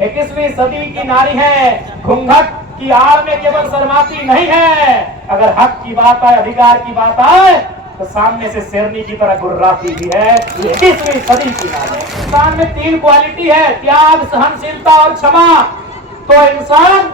21वीं सदी की नारी है, घूंघट की आड़ में केवल शर्माती नहीं है। अगर हक की बात आए, अधिकार की बात आए, तो सामने से शेरनी की तरह गुर्राती भी है। 21वीं सदी की नारी। इंसान में 3 क्वालिटी है, त्याग, सहनशीलता और क्षमा। तो इंसान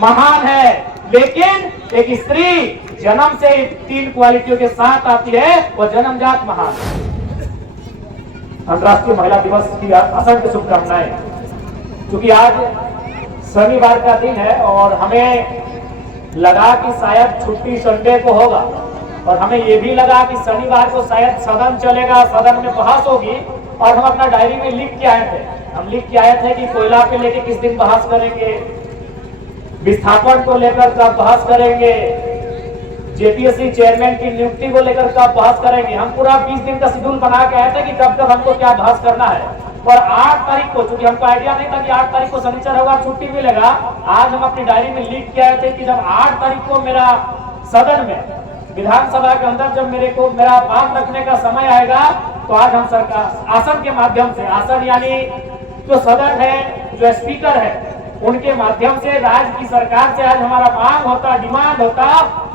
महान है, लेकिन एक स्त्री जन्म से 3 क्वालिटियों के साथ आती है, वो जन्मजात महान। अंतर्राष्ट्रीय महिला दिवस की असंख्य शुभकामनाएं। क्योंकि आज शनिवार का दिन है और हमें लगा कि शायद छुट्टी संडे को होगा, और हमें ये भी लगा कि शनिवार को शायद सदन चलेगा, सदन में बहस होगी। और हम अपना डायरी में लिख के आए थे, हम लिख के आए थे कि कोयला पे लेके किस दिन बहस करेंगे, विस्थापन को लेकर कब बहस करेंगे, जेपीएससी चेयरमैन की नियुक्ति को लेकर कब बहस करेंगे। हम पूरा 20 दिन का शेड्यूल बना के आए थे कि कब कब हमको क्या बहस करना है। और 8 तारीख को, चूंकि हमको आइडिया नहीं था कि 8 तारीख को शनिचर होगा, छुट्टी मिलेगा, आज हम अपनी डायरी में लिख के आए थे कि जब 8 तारीख को मेरा सदन में, विधानसभा के अंदर जब मेरा बात रखने का समय आएगा, तो आज हम सरकार आसन के माध्यम से, आसन यानी जो सदन है, जो स्पीकर है, उनके माध्यम से राज्य की सरकार से आज हमारा मांग होता, डिमांड होता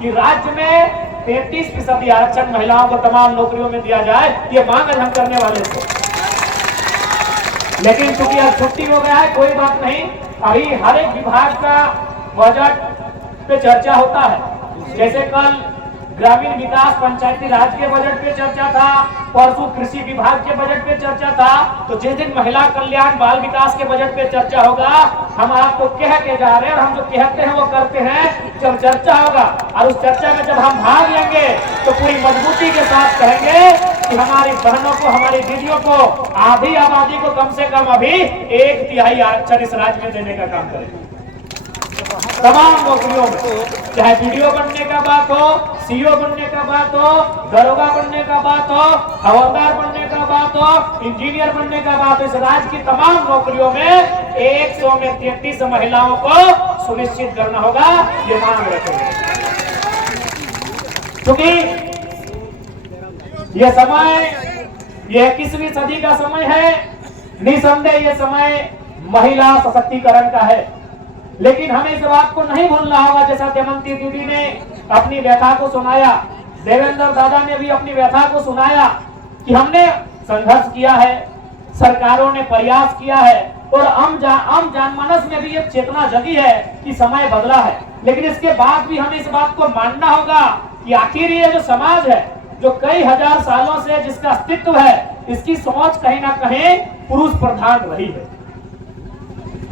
कि राज्य में 33% आरक्षण महिलाओं को तमाम नौकरियों में दिया जाए। ये मांग आज हम करने वाले थे, लेकिन चूंकि आज छुट्टी हो गया है, कोई बात नहीं। अभी हर एक विभाग का बजट पे चर्चा होता है। जैसे कल ग्रामीण विकास पंचायती राज के बजट पे चर्चा था, परसों कृषि विभाग के बजट पे चर्चा था, तो जिस दिन महिला कल्याण बाल विकास के बजट पे चर्चा होगा, हम आपको कह के जा रहे हैं, और हम जो कहते हैं वो करते हैं। जब चर्चा होगा और उस चर्चा में जब हम भाग लेंगे, तो पूरी मजबूती के साथ कहेंगे कि हमारी बहनों को, हमारी दीदियों को, आधी आबादी को कम से कम अभी 1/3 आरक्षण इस राज्य में देने का काम करेंगे। तमाम नौकरियों में, चाहे वीडियो बनने का बात हो, सीईओ बनने का बात हो, दरोगा बनने का बात हो, हवलदार बनने का बात हो, इंजीनियर बनने का बात हो, इस राज्य की तमाम नौकरियों में 100 में 33 महिलाओं को सुनिश्चित करना होगा। ये मांग रखेंगे, क्योंकि ये समय, ये 21वीं सदी का समय है। निसंदेह ये समय महिला सशक्तिकरण का है, लेकिन हमें इस बात को नहीं भूलना होगा, जैसा दमयंती दीदी ने अपनी व्यथा को सुनाया, देवेंद्र दादा ने भी अपनी व्यथा को सुनाया, कि हमने संघर्ष किया है, सरकारों ने प्रयास किया है, और आम जनमानस में भी एक चेतना जगी है कि समय बदला है। लेकिन इसके बाद भी हमें इस बात को मानना होगा कि आखिर ये जो समाज है, जो कई हजार सालों से जिसका अस्तित्व है, इसकी सोच कहीं ना कहीं पुरुष प्रधान रही है।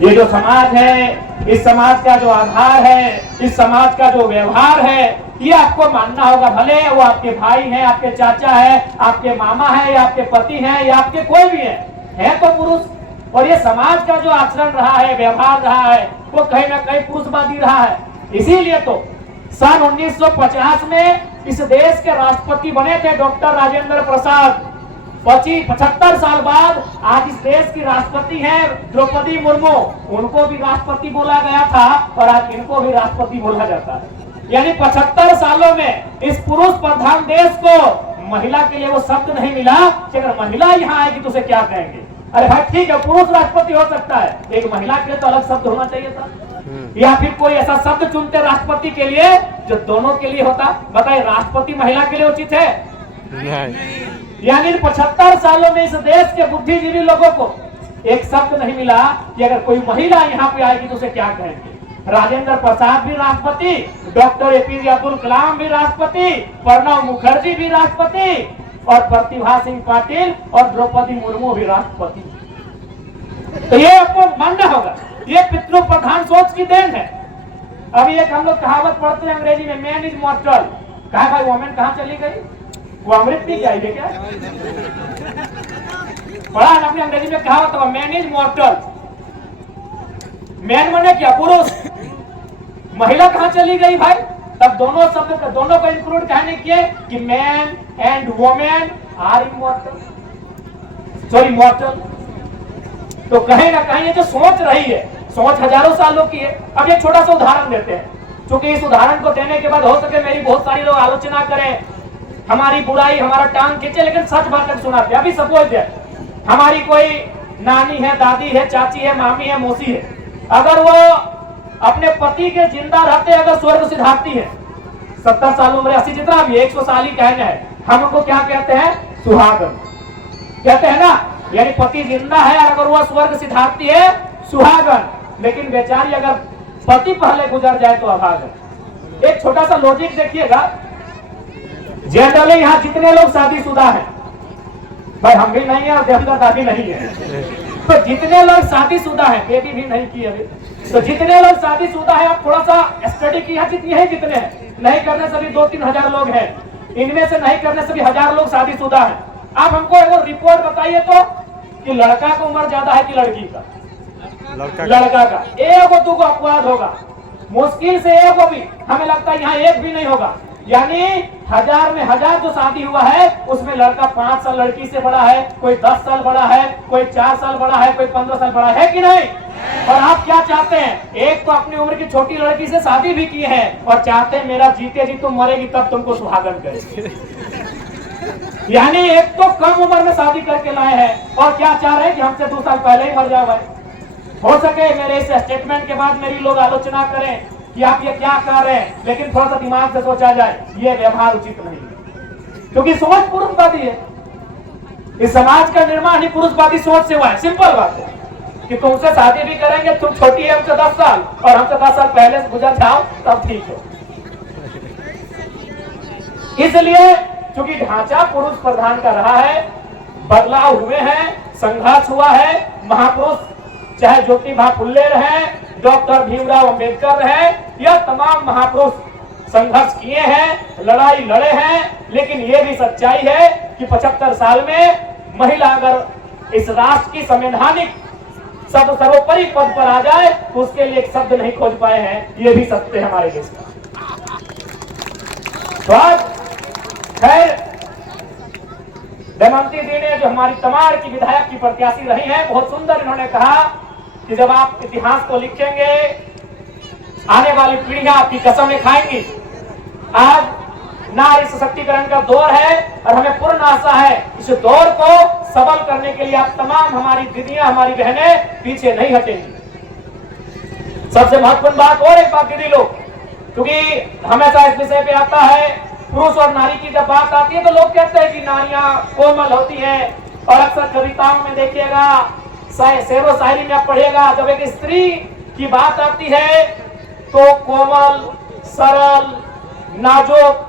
ये जो समाज है, इस समाज का जो आधार है, इस समाज का जो व्यवहार है, ये आपको मानना होगा। भले वो आपके भाई हैं, आपके चाचा है, आपके मामा है, या आपके पति हैं, या आपके कोई भी है तो पुरुष। और ये समाज का जो आचरण रहा है, व्यवहार रहा है, वो कहीं ना कहीं पुरुषवादी रहा है। इसीलिए तो सन 1950 में इस देश के राष्ट्रपति बने थे डॉक्टर राजेंद्र प्रसाद। 75 साल बाद आज इस देश की राष्ट्रपति हैं द्रौपदी मुर्मू। उनको भी राष्ट्रपति बोला गया था, और आज इनको भी राष्ट्रपति बोला जाता है। यानी 75 सालों में इस पुरुष प्रधान देश को महिला के लिए वो शब्द नहीं मिला कि अगर महिला यहाँ आएगी तो उसे क्या कहेंगे। अरे भाई ठीक है, पुरुष राष्ट्रपति हो सकता है, एक महिला के लिए तो अलग शब्द होना चाहिए था, या फिर कोई ऐसा शब्द चुनते राष्ट्रपति के लिए जो दोनों के लिए होता। बताइए, राष्ट्रपति महिला के लिए उचित है? यानी 75 सालों में इस देश के बुद्धिजीवी लोगों को एक शब्द नहीं मिला कि अगर कोई महिला यहाँ पे आएगी तो उसे क्या कहेंगे। राजेंद्र प्रसाद भी राष्ट्रपति, डॉक्टर एपीजे अब्दुल कलाम भी राष्ट्रपति, प्रणब मुखर्जी भी राष्ट्रपति, और प्रतिभा सिंह पाटिल और द्रौपदी मुर्मू भी राष्ट्रपति। तो ये आपको मानना होगा, ये पितृ प्रधान सोच की देन है। अभी एक हम लोग कहावत पढ़ते हैं अंग्रेजी में, मैन इज मॉर्टल। कहा भाई वोमेन कहाँ चली गई? वो अमृत पी क्या है क्या? पढ़ा है अपनी अंग्रेजी में कहावत होगा, मैन इज मॉर्टल। मैन माने क्या? पुरुष। महिला कहाँ चली गई भाई? तब दोनों शब्द दोनों को इंक्लूड कहने किए कि man and women are immortal, sorry mortal. तो कहीं ना कहीं ये जो सोच रही है, सोच हजारों सालों की है। अब ये छोटा सा उदाहरण देते हैं, क्योंकि इस उदाहरण को देने के बाद हो सके मेरी बहुत सारी लोग आलोचना करें, हमारी बुराई, हमारा टांग खींचे, लेकिन सच बात सुनाते। अभी सपोज है हमारी कोई नानी है, दादी है, चाची है, मामी है, मौसी है, अगर वो अपने पति के जिंदा रहते अगर स्वर्ग सिधारती है, 70 साल उम्र, 80 जितना भी 100 साल ही कहना है, हम उनको क्या कहते हैं? सुहागन कहते हैं ना। यानी पति जिंदा है और अगर वो स्वर्ग सिधारती है, सुहागन। लेकिन बेचारी अगर पति पहले गुजर जाए तो अभागन। एक छोटा सा लॉजिक देखिएगा, जनरली यहाँ जितने लोग शादीशुदा हैं, भाई हम भी नहीं है और देवदादा भी नहीं है, तो जितने लोग शादीशुदा हैं, बेबी भी नहीं की अभी, तो जितने लोग शादीशुदा है, आप थोड़ा सा स्टडी किया, जितनी है जितने हैं, नहीं करने से भी 2-3 हजार लोग हैं, इनमें से नहीं करने से भी 1000 लोग शादीशुदा हैं। आप हमको एक रिपोर्ट बताइए तो कि लड़का का उम्र ज्यादा है कि लड़की का? लड़का का। एक दो को अपवाद होगा, मुश्किल से एक भी, हमें लगता है यहाँ एक भी नहीं होगा। यानी 1000 में 1000 जो शादी हुआ है उसमें लड़का 5 साल लड़की से बड़ा है, कोई 10 साल बड़ा है, कोई 4 साल बड़ा है, कोई 15 साल बड़ा है कि नहीं? और आप क्या चाहते हैं? एक तो अपनी उम्र की छोटी लड़की से शादी भी की है और चाहते हैं मेरा जीते जी तुम मरेगी तब तुमको सुहागन करे। यानी एक तो कम उम्र में शादी करके लाए हैं और क्या चाह रहे हैं कि हमसे 2 साल पहले ही मर जाओ। भाई हो सके मेरे इस स्टेटमेंट के बाद मेरी लोग आलोचना करें कि आप ये क्या कर रहे हैं, लेकिन थोड़ा सा दिमाग से सोचा जाए, ये व्यवहार उचित नहीं है, क्योंकि सोच पुरुषवादी है। इस समाज का निर्माण ही पुरुषवादी सोच से हुआ है। सिंपल बात है कि तुमसे शादी भी करेंगे, तुम छोटी है हमसे 10 साल और हमसे 10 साल पहले से गुजर जाओ तब ठीक है। इसलिए क्योंकि ढांचा पुरुष प्रधान का रहा है, बदलाव हुए हैं, संघर्ष हुआ है। महापुरुष चाहे ज्योतिबा फुल्ले रहे, डॉक्टर भीमराव अंबेडकर रहे, यह तमाम महापुरुष संघर्ष किए हैं, लड़ाई लड़े हैं। लेकिन यह भी सच्चाई है कि 75 साल में महिला अगर इस राष्ट्र की संवैधानिक सर्वोपरि पद पर आ जाए तो उसके लिए एक शब्द नहीं खोज पाए हैं। यह भी सत्य है हमारे देश का। खैर, दमयंती दी ने जो हमारी तमाड़ की विधायक की प्रत्याशी रही हैं, बहुत सुंदर इन्होंने कहा कि जब आप इतिहास को लिखेंगे आने वाली पीढ़ियां आपकी कसमें खाएंगी। आज नारी सशक्तिकरण का दौर है और हमें पूर्ण आशा है इस दौर को सबल करने के लिए आप तमाम हमारी दीदियां, हमारी बहनें पीछे नहीं हटेंगी। सबसे महत्वपूर्ण बात और एक बात दीदी लोग, क्योंकि हमेशा इस विषय पे आता है, पुरुष और नारी की जब बात आती है तो लोग कहते हैं कि नारियां कोमल होती हैं, और अक्सर कविताओं में देखिएगा, शेरो शायरी में आप पढ़िएगा, जब एक स्त्री की बात आती है तो कोमल, सरल, नाजुक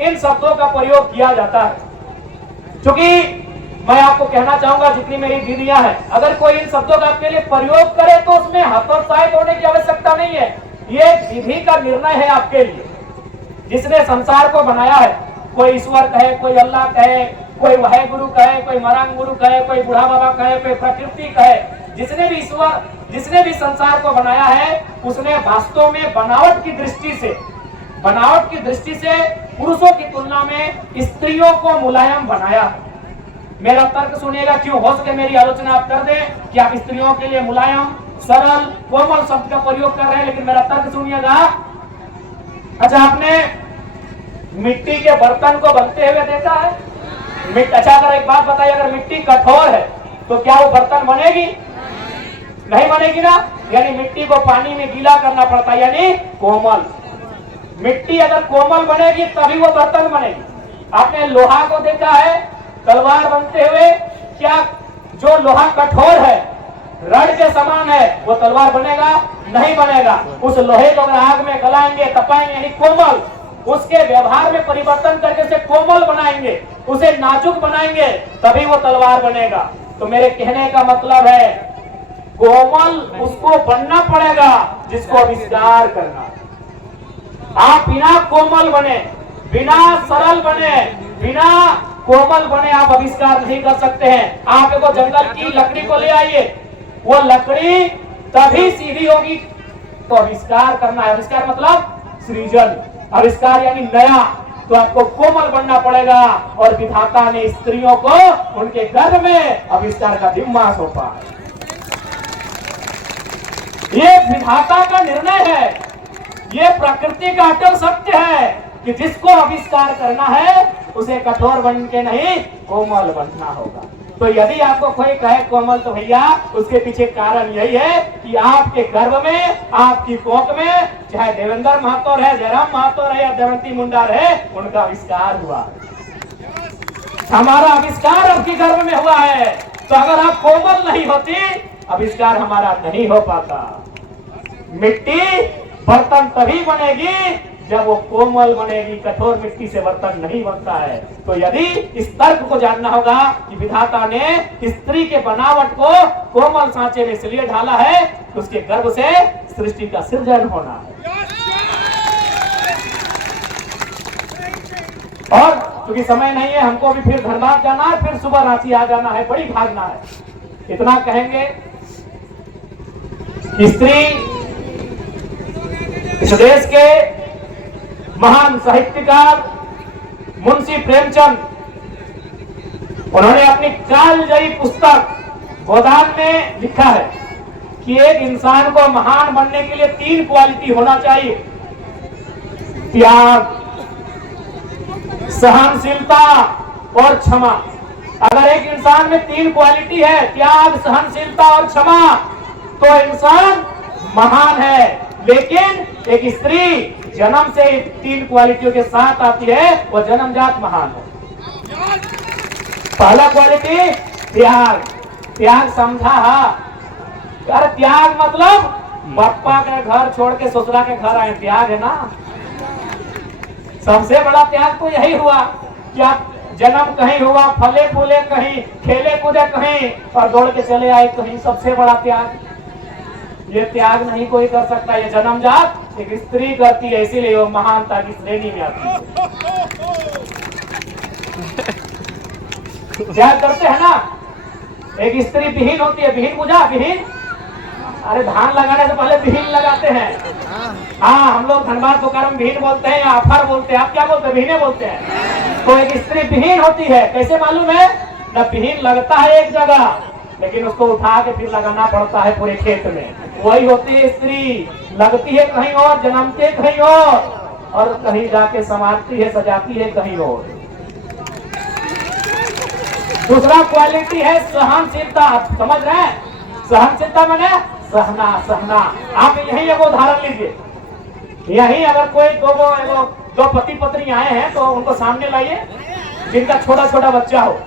इन शब्दों का प्रयोग किया जाता है। क्योंकि मैं आपको कहना चाहूंगा, जितनी मेरी दीदियां हैं, अगर कोई इन शब्दों का आपके लिए प्रयोग करे तो उसमें हतोत्साहित होने की आवश्यकता नहीं है। ये विधि का निर्णय है आपके लिए। जिसने संसार को बनाया है, कोई ईश्वर कहे, कोई अल्लाह कहे, कोई वाहे गुरु कहे, कोई मरांग गुरु कहे, कोई बूढ़ा बाबा कहे, कोई प्रकृति कहे, जिसने भी ईश्वर, जिसने भी संसार को बनाया है, उसने वास्तव में बनावट की दृष्टि से पुरुषों की तुलना में स्त्रियों को मुलायम बनाया है। मेरा तर्क सुनिएगा, क्यों हो सके मेरी आलोचना आप कर दें कि आप स्त्रियों के लिए मुलायम, सरल, कोमल शब्द का प्रयोग कर रहे हैं, लेकिन मेरा तर्क सुनिएगा। अच्छा, आपने मिट्टी के बर्तन को बनते हुए देखा है? अच्छा, अगर एक बात बताइए, अगर मिट्टी कठोर है तो क्या वो बर्तन बनेगी? नहीं बनेगी ना। यानी मिट्टी को पानी में गीला करना पड़ता है, यानी कोमल। मिट्टी अगर कोमल बनेगी तभी वो बर्तन बनेगी। आपने लोहा को देखा है तलवार बनते हुए? क्या जो लोहा कठोर है, रड के समान है, वो तलवार बनेगा? नहीं बनेगा। उस लोहे को अगर आग में गलाएंगे, तपाएंगे, यानी कोमल, उसके व्यवहार में परिवर्तन करके उसे कोमल बनाएंगे, उसे नाजुक बनाएंगे, तभी वो तलवार बनेगा। तो मेरे कहने का मतलब है, कोमल उसको बनना पड़ेगा जिसको आविष्कार करना। आप बिना कोमल बने, बिना सरल बने, बिना कोमल बने आप आविष्कार नहीं कर सकते हैं। आप एक जंगल की लकड़ी को ले आइए, वो लकड़ी तभी सीधी होगी। तो आविष्कार करना है, आविष्कार मतलब सृजन, आविष्कार यानी नया, तो आपको कोमल बनना पड़ेगा। और विधाता ने स्त्रियों को उनके गर्भ में आविष्कार का जिम्मा सौंपा है। ये विधाता का निर्णय है, ये प्रकृति का अटल सत्य है कि जिसको आविष्कार करना है उसे कठोर बन के नहीं, कोमल बनना होगा। तो यदि आपको कोई कहे कोमल तो भैया उसके पीछे कारण यही है कि आपके गर्भ में, आपकी कोख में चाहे देवेंद्र महतो है, जयराम महतो है या दमयंती मुंडा है, उनका आविष्कार हुआ। हमारा आविष्कार आपके गर्भ में हुआ है, तो अगर आप कोमल नहीं होती आविष्कार हमारा नहीं हो पाता। मिट्टी बर्तन तभी बनेगी जब वो कोमल बनेगी, कठोर मिट्टी से बर्तन नहीं बनता है। तो यदि इस तर्क को जानना होगा कि विधाता ने स्त्री के बनावट को कोमल सांचे में इसलिए ढाला है तो उसके गर्भ से सृष्टि का सृजन होना है। और क्योंकि समय नहीं है, हमको भी फिर धनबाद जाना है, फिर सुबह रांची आ जाना है, बड़ी भागना है। इतना कहेंगे कि स्त्री इस देश के महान साहित्यकार मुंशी प्रेमचंद, उन्होंने अपनी कालजयी पुस्तक गोदान में लिखा है कि एक इंसान को महान बनने के लिए 3 क्वालिटी होना चाहिए: त्याग, सहनशीलता और क्षमा। अगर एक इंसान में 3 क्वालिटी है, त्याग, सहनशीलता और क्षमा, तो इंसान महान है। लेकिन एक स्त्री जन्म से 3 क्वालिटियों के साथ आती है, वो जन्मजात महान है। पहला क्वालिटी त्याग। त्याग समझा? यार त्याग मतलब बापा के घर छोड़ के ससुरा के घर आए, त्याग है ना। सबसे बड़ा त्याग तो यही हुआ कि आप जन्म कहीं हुआ, फले फूले कहीं, खेले कूदे कहीं और दौड़ के चले आए कहीं, सबसे बड़ा त्याग। ये त्याग नहीं कोई कर सकता, ये जन्मजात एक स्त्री करती है, इसीलिए वो महानता की श्रेणी में आती है। त्याग करते हैं ना, एक स्त्री विहीन होती है, विहीन बुझा, विहीन, अरे धान लगाने से पहले विहीन लगाते हैं। हाँ, हम लोग धनबाद बोकारो में विहीन बोलते हैं या आफर बोलते हैं, आप क्या बोलते हैं? विहीने बोलते हैं। तो एक स्त्री विहीन होती है, कैसे मालूम है? न विहीन लगता है एक जगह, लेकिन उसको उठा के फिर लगाना पड़ता है पूरे खेत में। वही होती है स्त्री, लगती है कहीं और, जन्मती है कहीं और कहीं जाके समाती है, सजाती है कहीं और। दूसरा क्वालिटी है सहनशीलता। आप समझ रहे हैं? सहनशीलता माने सहना, सहना। आप यही एक उदाहरण लीजिए, यही अगर कोई दो पति पत्नी आए हैं तो उनको सामने लाइए जिनका छोटा छोटा बच्चा हो,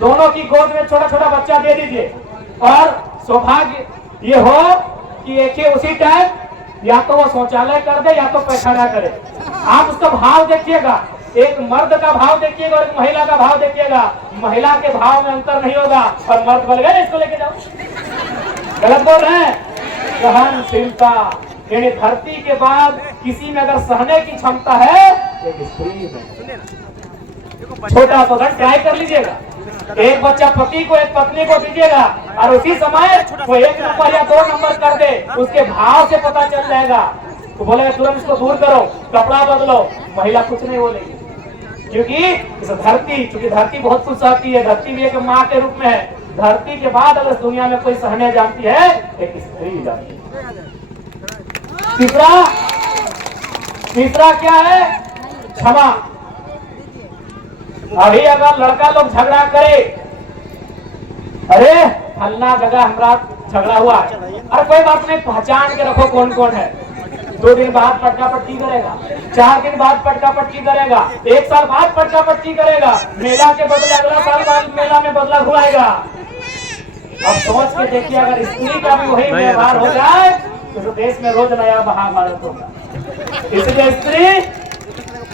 दोनों की गोद में छोटा छोटा बच्चा दे दीजिए और सौभाग्य ये हो कि एक ही उसी टाइम या तो वो शौचालय कर दे या तो पैखाना करे। आप उसका भाव देखिएगा, एक मर्द का भाव देखिएगा और एक महिला का भाव देखिएगा। महिला के भाव में अंतर नहीं होगा और मर्द बोल गए इसको लेके जाओ, गलत बोल रहे हैं। सहनशीलता यानी धरती के बाद किसी में अगर सहने की क्षमता है एक स्त्री में। छोटा सा ट्राई कर लीजिएगा, एक बच्चा पति को एक पत्नी को दीजिएगा और उसी समय वो 1 नंबर या 2 नंबर कर दे, उसके भाव से पता चल जाएगा। तो बोलेगा तुरंत इसको दूर करो, कपड़ा बदलो, महिला कुछ नहीं बोलेगी। क्योंकि इस धरती, क्योंकि धरती बहुत कुछ सहती है, धरती भी एक माँ के रूप में है। धरती के बाद अगर दुनिया में कोई सहने जानती है एक स्त्री जानती है। तीसरा क्या है? क्षमा। अभी अगर लड़का लोग झगड़ा करे, अरे फलना जगह हमारा झगड़ा हुआ, अरे कोई बात नहीं, पहचान के रखो कौन कौन है। 2 दिन बाद पटका पटकी करेगा, 4 दिन बाद पटका पटकी करेगा, 1 साल बाद पटका पटकी करेगा, मेला के बदले अगला साल बाद मेला में बदला घुमाएगा। अब सोच के देखिए अगर स्त्री का भी वही व्यवहार हो जाए तो देश में रोज नया महाभारत होगा। इसलिए स्त्री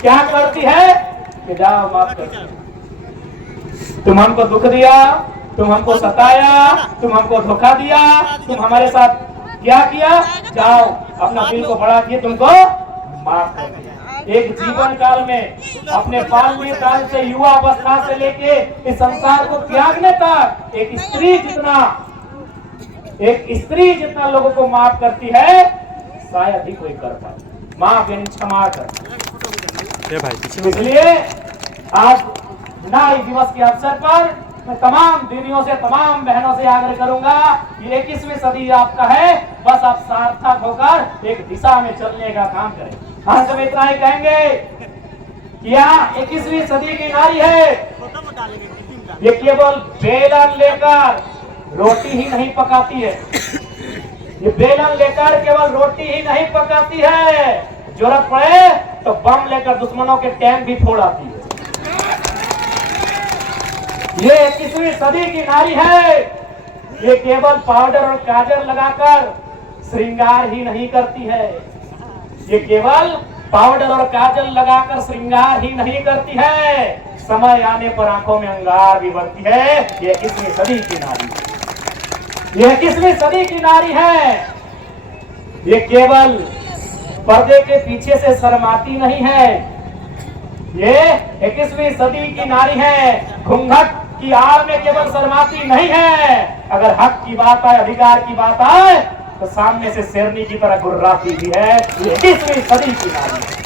क्या करती है कि जाओ माफ कर, तुम हमको दुख दिया, तुम हमको सताया, तुम हमको धोखा दिया, तुम हमारे साथ क्या किया, जाओ अपना दिल को बड़ा किए, तुमको माफ कर दिया। एक जीवन काल में अपने बाल्य काल से युवा अवस्था से लेके इस संसार को त्यागने तक एक स्त्री जितना लोगों को माफ करती है शायद ही कोई कर पाए। माफ यानी क्षमा कर। इसलिए आज नारी दिवस के अवसर पर मैं तमाम दीदियों से, तमाम बहनों से आग्रह करूंगा कि 21वीं सदी आपका है, बस आप सार्थक होकर एक दिशा में चलने का काम करें। हम सब इतना ही कहेंगे कि यहाँ 21वीं सदी की नारी है, ये केवल बेलन लेकर रोटी ही नहीं पकाती है, ये बेलन लेकर केवल रोटी ही नहीं पकाती है, जरूरत पड़े तो बम लेकर दुश्मनों के टैंक भी फोड़ आती है। ये 21वीं सदी की नारी है, ये केवल पाउडर और काजल लगाकर श्रृंगार ही नहीं करती है, ये केवल पाउडर और काजल लगाकर श्रृंगार ही नहीं करती है, समय आने पर आंखों में अंगार भी भरती है। ये 21वीं सदी की नारी, ये 21वीं सदी की नारी है। ये केवल पर्दे के पीछे से शर्माती नहीं है, ये 21वीं सदी की नारी है। घूंघट की आड़ में केवल शर्माती नहीं है, अगर हक की बात आए, अधिकार की बात आए तो सामने से शेरनी की तरह गुर्राती भी है। ये 21वीं सदी की नारी है।